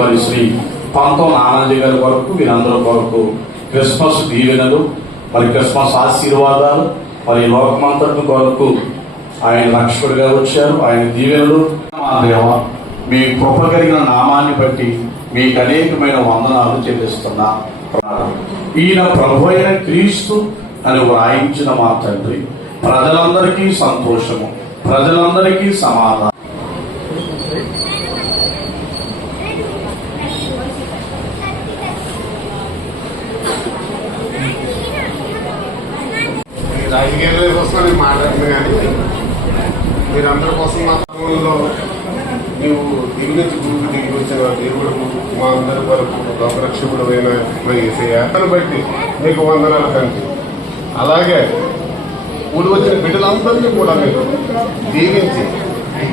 మరి శ్రీ పంతం ఆనంద్ గారి కొరకు వీరందరి కొరకు క్రిస్మస్ దీవెనలు, మరి క్రిస్మస్ ఆశీర్వాదాలు, మరి లోకమంతటి కొరకు ఆయన రక్షకుడిగా వచ్చారు. ఆయన దీవెనలు మా దేవ, మీ కృప కలిగిన నామాన్ని బట్టి మీకు అనేకమైన వందనాలు చెల్లిస్తున్నా. ఈయన ప్రభు అయిన క్రీస్తు అని వ్రాయించిన మా తండ్రి, ప్రజలందరికీ సంతోషము, ప్రజలందరికీ సమాధానం. రాజకీయాల కోసం నేను మాట్లాడుతున్నా కానీ మీరందరి కోసం మా సమయంలో నీవు దిగి నుంచి గురువు దిగి వచ్చిన దేవుడు మా అందరి వరకు లోకరక్షకుడు అయిన దాన్ని బట్టి మీకు వందనాలు తండ్రి. అలాగే ఊడి వచ్చిన బిడ్డలందరినీ కూడా మీరు దీవించి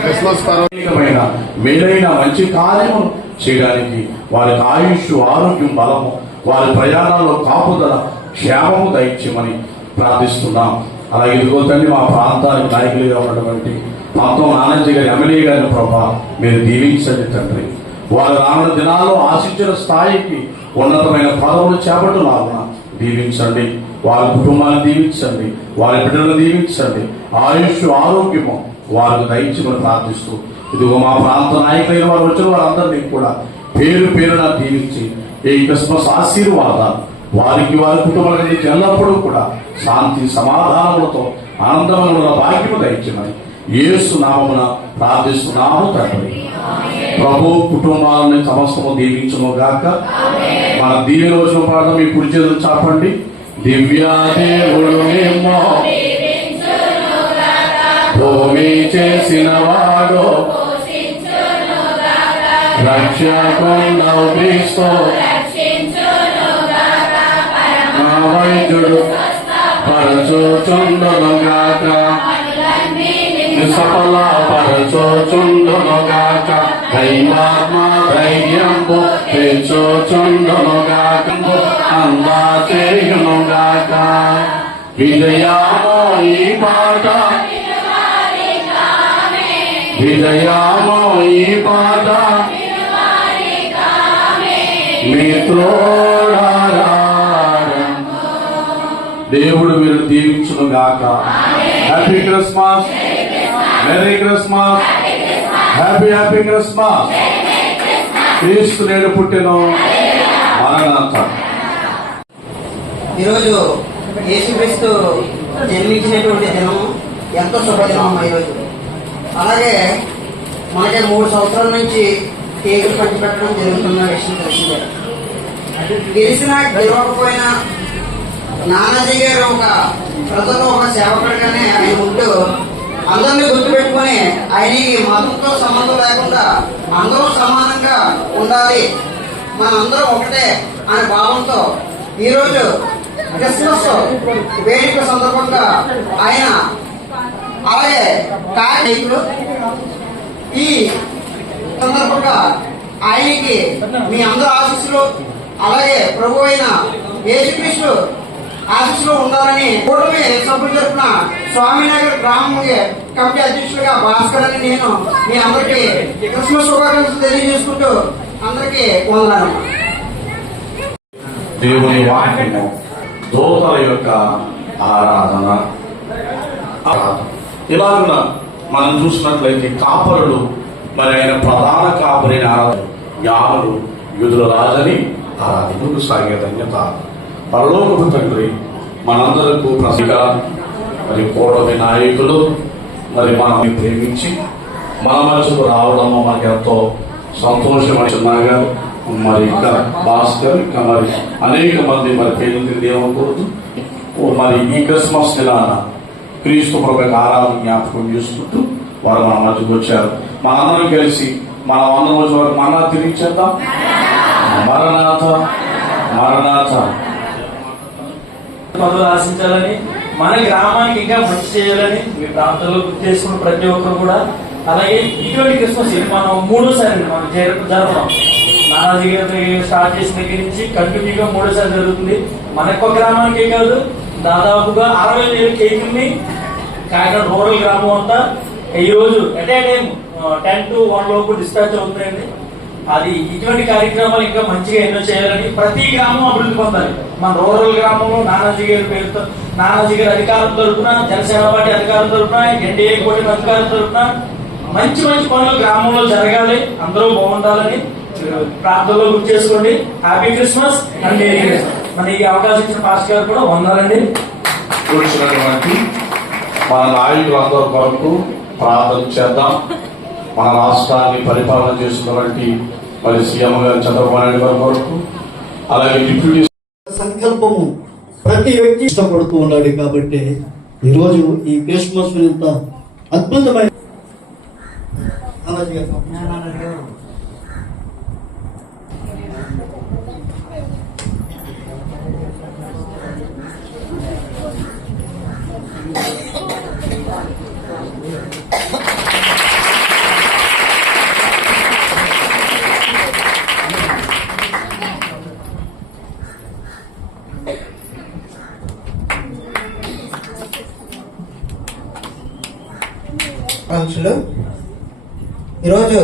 క్రిస్మస్ పరమైన మేలైన మంచి కార్యము చేయడానికి వారికి ఆయుష్, ఆరోగ్యం, బలము, వారి ప్రయాణాల్లో కాపుదల, క్షేమము దయచేయమని ప్రార్థిస్తున్నాం. అలాగే ఇదిగో తండ్రి మా ప్రాంతానికి నాయకులుగా ఉన్నటువంటి పంతం ఆనంద్ గారి ఎమ్మెల్యే గారిని ప్రభా మీరు దీవించండి తండ్రి. వారు రానున్న దినాల్లో ఆశించిన స్థాయికి ఉన్నతమైన పదవులు చేపట్టలాగున దీవించండి. వారి కుటుంబాన్ని దీవించండి, వారి బిడ్డలను దీవించండి, ఆయుష్, ఆరోగ్యము వారికి దయచేయమని ప్రార్థిస్తూ ఇదిగో మా ప్రాంత నాయకులైన వారు వచ్చిన వారందరినీ కూడా పేరు పేరున దీవించి ఈ క్రిస్మస్ ఆశీర్వాదాలు వారికి, వారి కుటుంబానికి ఎల్లప్పుడూ కూడా శాంతి సమాధానములతో ఆనందముల భాగ్యము దయచేయమని యేసు నామమున ప్రార్థిస్తున్నాము తండ్రి. ప్రభు కుటుంబాలని సమస్తము దీవించును గాక. మన దీవెన వచ్చిన పాఠం మీ కుడి చేతులు చాపండి. దివ్యా దేవుడు ఏమో భూమి చేసిన వాడు రక్షకుండవు క్రీస్తు వైద్యుడు పరచుచుండును గాక, సఫల పరచుచుండును గాక, దైవాత్మ ధైర్యంబు పెంచుచుండును గాక, అందా చేయును గాక. విజయామో ఈ పాట, విజయామో ఈ పాట మిత్రులారా. దేవుడు మీరు దీవించును గాక. Happy Christmas, merry Christmas, happy happy Christmas. క్రీస్తు నేడు పుట్టెను, మరణాంత. ఈరోజు యేసుక్రీస్తు జన్మించినటువంటి దినం ఎంతో శుభదినం ఈరోజు. అలాగే మనకి 3 సంవత్సరాల నుంచి కేకులు పంచిపెట్టడం జరుగుతున్న విషయం తెలిసిందే. గెలిచినా గెలవకపోయినా నానాజీ గారు ఒక ప్రజల్లో ఒక సేవకుడిగానే ఆయన ఉంటూ అందరినీ గుర్తుపెట్టుకుని ఆయనకి మతంతో సంబంధం లేకుండా అందరూ సమానంగా ఉండాలి, మనందరం ఒకటే అనే భావంతో ఈరోజు క్రిస్మస్ వేడుక సందర్భంగా ఆయన అలాగే కార్యకులు ఈ సందర్భంగా ఆయనకి మీ అందరూ ఆశీస్సులు, అలాగే ప్రభు అయిన యేసుక్రీస్తు ఆశీస్సులు ఉండాలని కూటమి సభ్యులు తరఫున స్వామినగర్ గ్రామం కమిటీ అధ్యక్షులుగా భాస్కర్ అని నేను మీ అందరికీ క్రిస్మస్ శుభాకాంక్షలు తెలియజేసుకుంటూ అందరికీ వందనాలు. దేవుని వాక్యము, దూతల యొక్క ఆరాధన. ఇలాగున మనం చూసినట్లయితే కాపరులు, మరి ఆయన ప్రధాన కాపరిని ఆరాధన, జ్ఞానులు యూదుల రాజని ఆరాధనకు సాగే ధన్యత పరలోకపు తండ్రి మనందరకు ప్రసిగా, మరి కూటమి నాయకులు మరి మనల్ని ప్రేమించి మన మధ్యకు రావడము మనకి ఎంతో సంతోషమవుతున్నాగా. మరి ఇంకా భాస్కర్, ఇంకా మరి అనేక మంది మరి పేరు ఏమకూడదు. మరి ఈ క్రిస్మస్ దినాన క్రీస్తు ప్రభు ఆరాధన జ్ఞాపకం చేసుకుంటూ వారు మన మధ్యకు వచ్చారు. మనందరం కలిసి మనం అందరం వచ్చే వారు మరణ తిరిగిచేద్దాం. మరణాథ మరణాథ. పనులు ఆశించాలని, మన గ్రామానికి ఇంకా మంచి చేయాలని మీ ప్రాంతంలో గుర్తు చేసుకున్న ప్రతి ఒక్కరు కూడా. అలాగే ఇటువంటి క్రిస్మస్ మనం 3సారి మనం జరపడం నానాజీ గారి స్టార్ట్ చేసిన దగ్గర నుంచి కంటిన్యూగా 3సారి జరుగుతుంది. మన యొక్క గ్రామానికే కాదు, దాదాపుగా 60,000 కేకుల్ని కాకినాడ రూరల్ గ్రామం అంతా ఈ రోజు ఎట్ ఏ టైం 10 to 1 లోపు డిస్పాచ్ అవుతాయండి. అది ఇటువంటి కార్యక్రమాలు ఇంకా మంచిగా ఎన్నో చేయాలని, ప్రతి గ్రామం అభివృద్ధి పొందాలి. మన రూరల్ గ్రామంలో నానాజీ గారి పేరుతో, నానాజీ గారి అధికారం తరపున, జనసేన పార్టీ అధికారం తరపున, ఎన్డీఏ కూటమి అధికారం తరపున మంచి మంచి పనులు గ్రామంలో జరగాలి, అందరూ బాగుండాలని ప్రార్థనలో గుర్తు చేసుకోండి. Happy Christmas and merry Christmas. మన ఈ అవకాశం ఇచ్చిన పాస్టర్ గారు కూడా వందాలండి. కూర్చున్నటువంటి మన నాయకులందరి కొరకు ప్రార్థన చేద్దాం. మన రాష్ట్రాన్ని పరిపాలన చేస్తున్నటువంటి మరి సీఎం గారు చంద్రబాబు నాయుడు గారి కొరకు, అలాగే డిప్యూటీ సంకల్పము ప్రతి వ్యక్తి ఇష్టపడుతూ ఉన్నాడు. కాబట్టి ఈరోజు ఈ క్రిస్మస్ ఇంత అద్భుతమైన ఆకాంక్షలు. ఈరోజు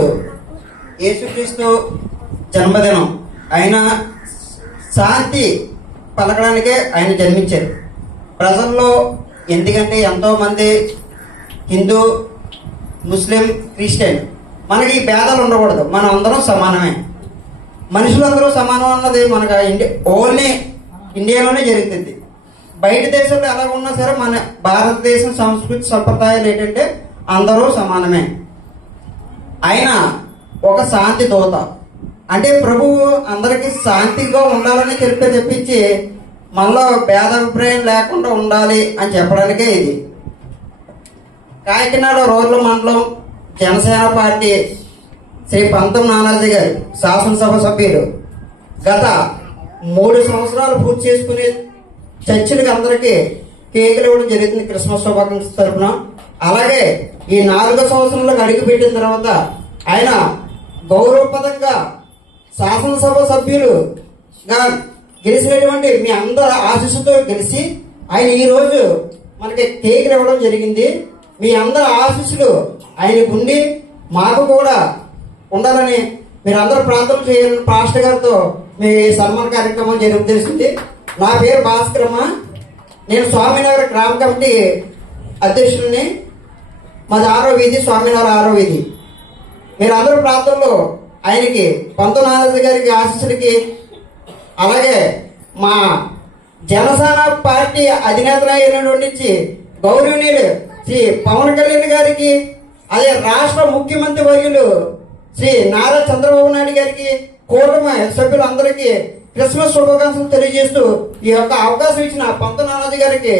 యేసుక్రీస్తు జన్మదినం. ఆయన శాంతి పలకడానికే ఆయన జన్మించారు ప్రజల్లో. ఎందుకంటే ఎంతో మంది హిందూ, ముస్లిం, క్రిస్టియన్, మనకి ఈ భేదాలు ఉండకూడదు. మనం అందరం సమానమే. మనుషులందరూ సమానం అన్నది మనకు ఓన్లీ ఇండియాలోనే జరుగుతుంది. బయట దేశంలో ఎలా ఉన్నా సరే మన భారతదేశం సంస్కృతి సంప్రదాయాలు ఏంటంటే అందరూ సమానమే. ఆయన ఒక శాంతి దూత. అంటే ప్రభువు అందరికీ శాంతిగా ఉండాలని తెప్పించి మనలో భేదాభిప్రాయం లేకుండా ఉండాలి అని చెప్పడానికే ఇది. కాకినాడ రూరల్ మండలం జనసేన పార్టీ శ్రీ పంతం నానాజీ గారు శాసనసభ సభ్యులు గత 3 సంవత్సరాలు పూర్తి చేసుకుని చర్చిలకు అందరికీ కేకులు ఇవ్వడం జరుగుతుంది క్రిస్మస్ శుభాకాంక్షల తరఫున. అలాగే ఈ 4వ సంవత్సరంలో అడుగు పెట్టిన తర్వాత ఆయన గౌరవపదంగా శాసనసభ సభ్యులుగా గెలిచినటువంటి మీ అందరి ఆశీస్సుతో గెలిచి ఆయన ఈ రోజు మనకి కేకులు ఇవ్వడం జరిగింది. మీ అందరి ఆశీస్సులు ఆయనకు ఉండి మాకు కూడా ఉండాలని మీరు అందరూ ప్రార్థన చేయాలని పాస్టర్ గారితో మీ సన్మాన కార్యక్రమం జరుగుతుంది. నా పేరు భాస్కరమ్మ. నేను స్వామినగర్ గ్రామ కమిటీ అధ్యక్షుడిని. మాది 6వ వీధి, స్వామినగర్ 6వ వీధి. మీరు అందరూ ప్రాంతంలో ఆయనకి పంతనాథ గారికి ఆశీస్సులకి, అలాగే మా జనసేన పార్టీ అధినేత అయినటువంటి గౌరవనీయులు శ్రీ పవన్ కళ్యాణ్ గారికి, అదే రాష్ట్ర ముఖ్యమంత్రి వర్యులు శ్రీ నారా చంద్రబాబు నాయుడు గారికి, కూటమి సభ్యులందరికీ క్రిస్మస్ శుభాకాంక్షలు తెలియజేస్తూ ఈ యొక్క అవకాశం ఇచ్చిన పంతనాథ గారికి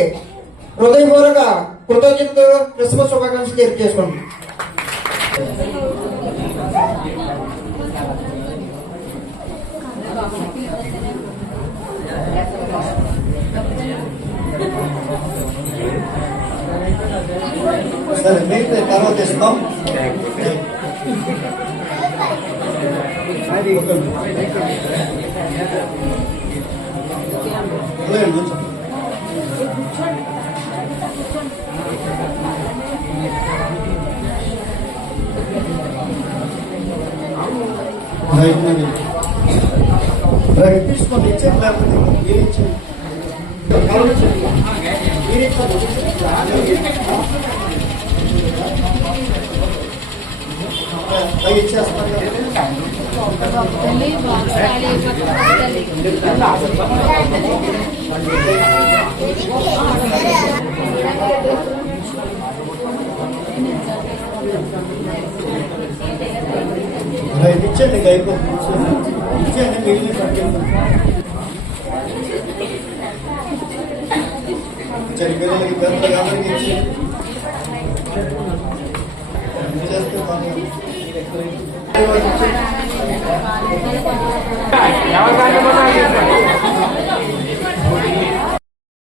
హృదయపూర్వక కృతజ్ఞతలు క్రిస్మస్ శుభాకాంక్షలు తెలియజేసుకోండి. సరే మిగతా తర్వాత ఇస్తాం. తీసుకోండి, ఇచ్చేది లేకపోతే మీరు ఇచ్చేది ఇచ్చేస్తాను. ఇచ్చండి, అయిపోతుంది. ఇచ్చేయండి, మిగిలిన పట్టుకెళ్తాం. పిల్లలకి పెద్దలకి అందరికీ ఇచ్చి చేస్తే బాగా